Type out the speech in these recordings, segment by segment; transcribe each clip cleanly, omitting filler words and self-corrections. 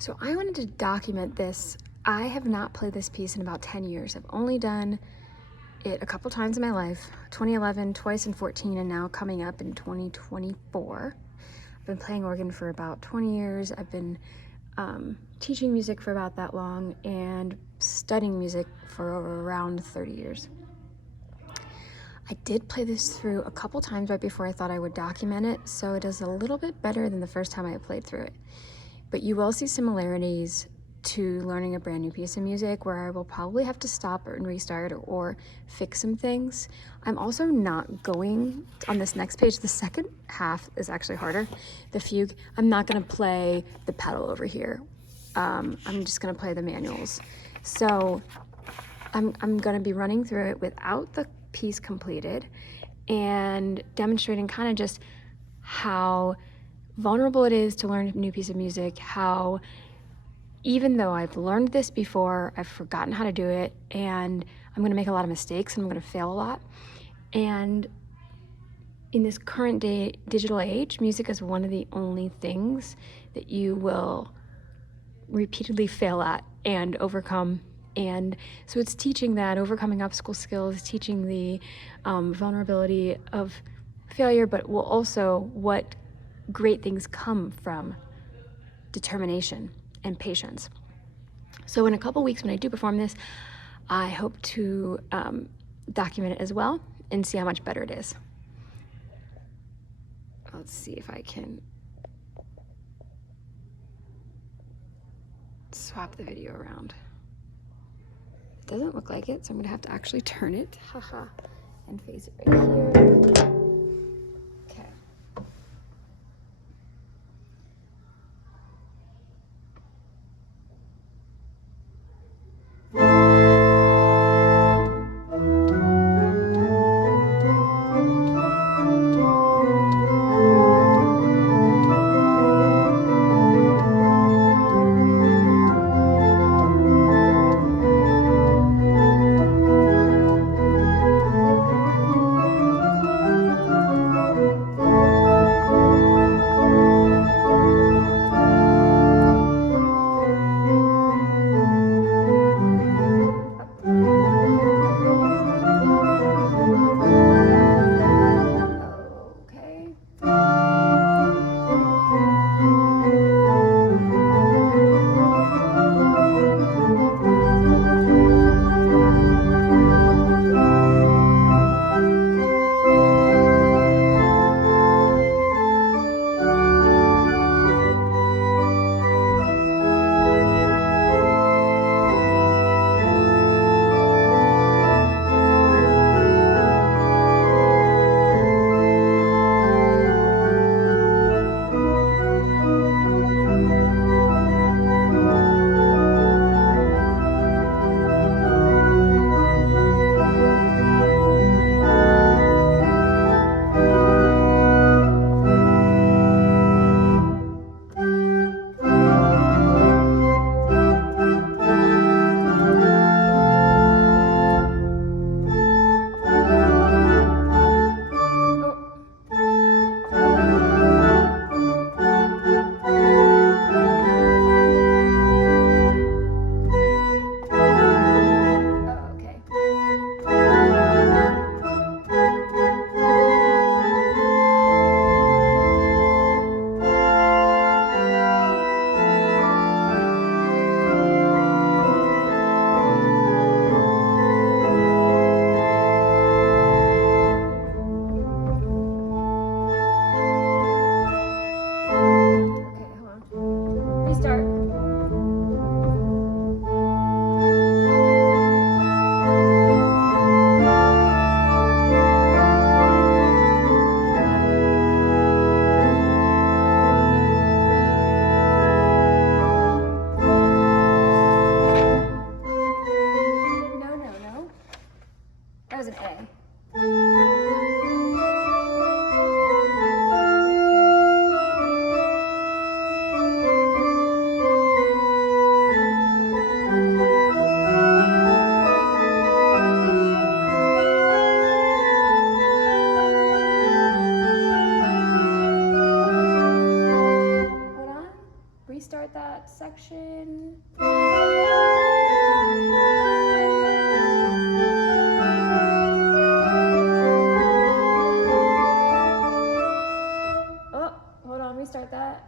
So I wanted to document this. I have not played this piece in about 10 years. I've only done it a couple times in my life, 2011, twice in 14, and now coming up in 2024. I've been playing organ for about 20 years. I've been teaching music for about that long and studying music for around 30 years. I did play this through a couple times right before I thought I would document it, so it is a little bit better than the first time I played through it. But you will see similarities to learning a brand new piece of music where I will probably have to stop and restart or fix some things. I'm also not going on this next page. The second half is actually harder. The fugue, I'm not gonna play the pedal over here. I'm just gonna play the manuals. So I'm gonna be running through it without the piece completed and demonstrating kind of just how vulnerable it is to learn a new piece of music, how even though I've learned this before, I've forgotten how to do it, and I'm gonna make a lot of mistakes and I'm gonna fail a lot. And in this current day digital age, music is one of the only things that you will repeatedly fail at and overcome. And so it's teaching that, overcoming obstacle skills, teaching the vulnerability of failure, but will also what great things come from determination and patience. So in a couple weeks when I do perform this, I hope to document it as well and see how much better it is. Let's see if I can swap the video around. It doesn't look like it, so I'm gonna have to actually turn it, haha, and face it right here. Okay. restart that section. Oh, hold on, restart that.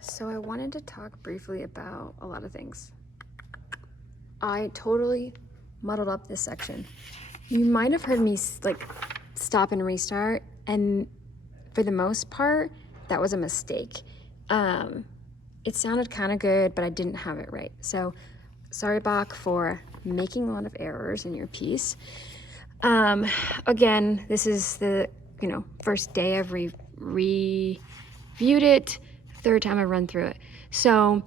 So I wanted to talk briefly about a lot of things. I totally muddled up this section. You might have heard me like stop and restart, and for the most part, that was a mistake. It sounded kind of good, but I didn't have it right. So sorry, Bach, for making a lot of errors in your piece. Again, this is the first day I've reviewed it, third time I run through it. So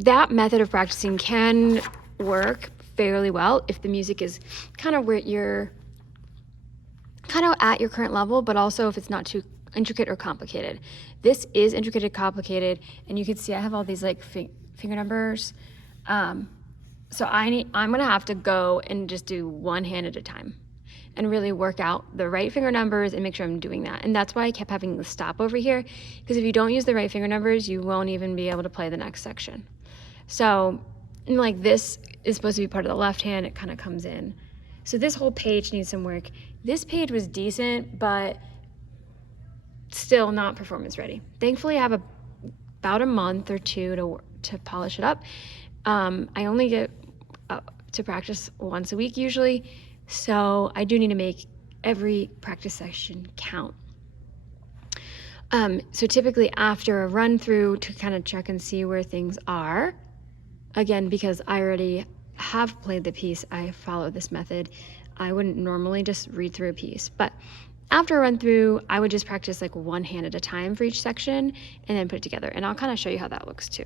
that method of practicing can work fairly well if the music is kind of where you're kind of at your current level, but also if it's not too intricate or complicated. This is intricate and complicated, and you can see I have all these like finger numbers. So I'm gonna have to go and just do one hand at a time and really work out the right finger numbers and make sure I'm doing that. And that's why I kept having the stop over here, because if you don't use the right finger numbers, you won't even be able to play the next section. So like this is supposed to be part of the left hand, it kind of comes in. So this whole page needs some work. This page was decent, but still not performance ready. Thankfully, I have about a month or two to polish it up. I only get to practice once a week usually, so I do need to make every practice session count. So typically after a run through to kind of check and see where things are, again, because I already have played the piece, I follow this method. I wouldn't normally just read through a piece, but after a run through, I would just practice like one hand at a time for each section and then put it together. And I'll kind of show you how that looks too.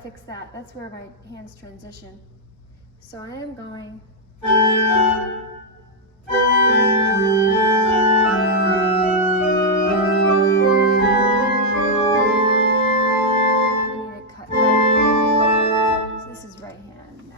Fix that. That's where my hands transition. So I am going. I need to cut right. So this is right hand now.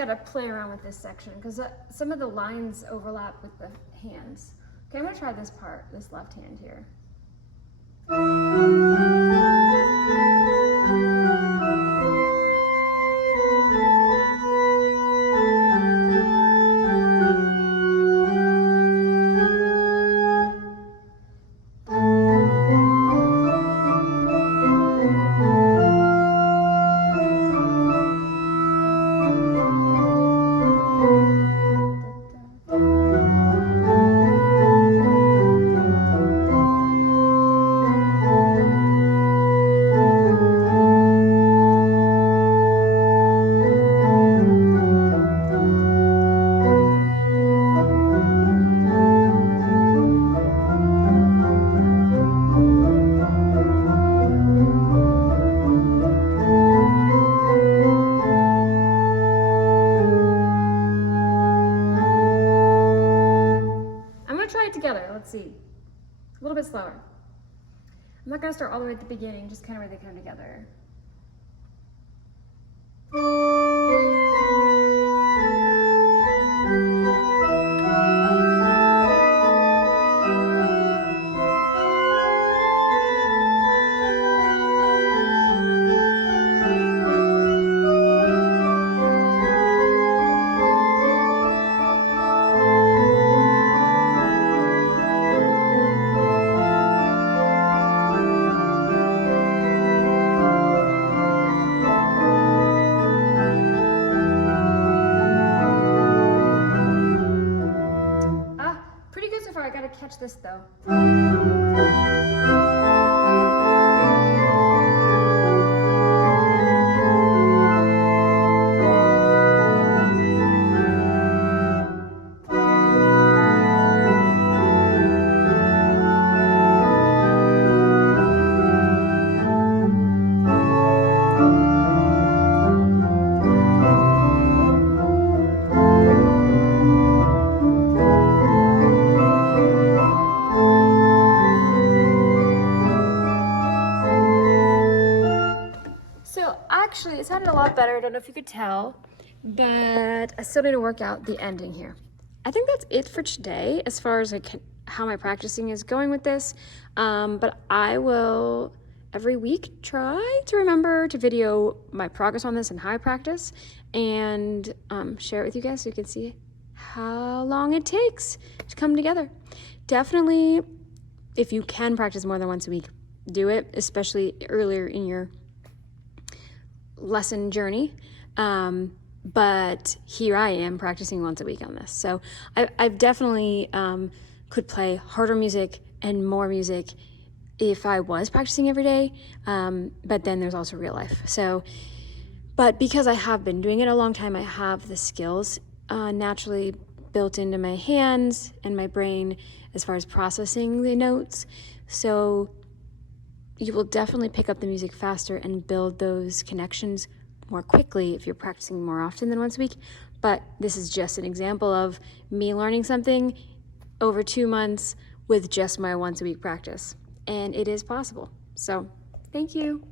gotta play around with this section because some of the lines overlap with the hands. Okay, I'm gonna try this part, this left hand here. Together, let's see. A little bit slower. I'm not gonna start all the way at the beginning, just kind of where they come together. I gotta catch this though. Actually, it sounded a lot better. I don't know if you could tell, but I still need to work out the ending here. I think that's it for today as far as how my practicing is going with this. But I will every week try to remember to video my progress on this and how I practice and share it with you guys so you can see how long it takes to come together. Definitely, if you can practice more than once a week, do it, especially earlier in your lesson journey. But here I am practicing once a week on this. So I've definitely could play harder music and more music if I was practicing every day. But then there's also real life. So, but because I have been doing it a long time, I have the skills naturally built into my hands and my brain as far as processing the notes. So you will definitely pick up the music faster and build those connections more quickly if you're practicing more often than once a week. But this is just an example of me learning something over 2 months with just my once a week practice. And it is possible. So thank you.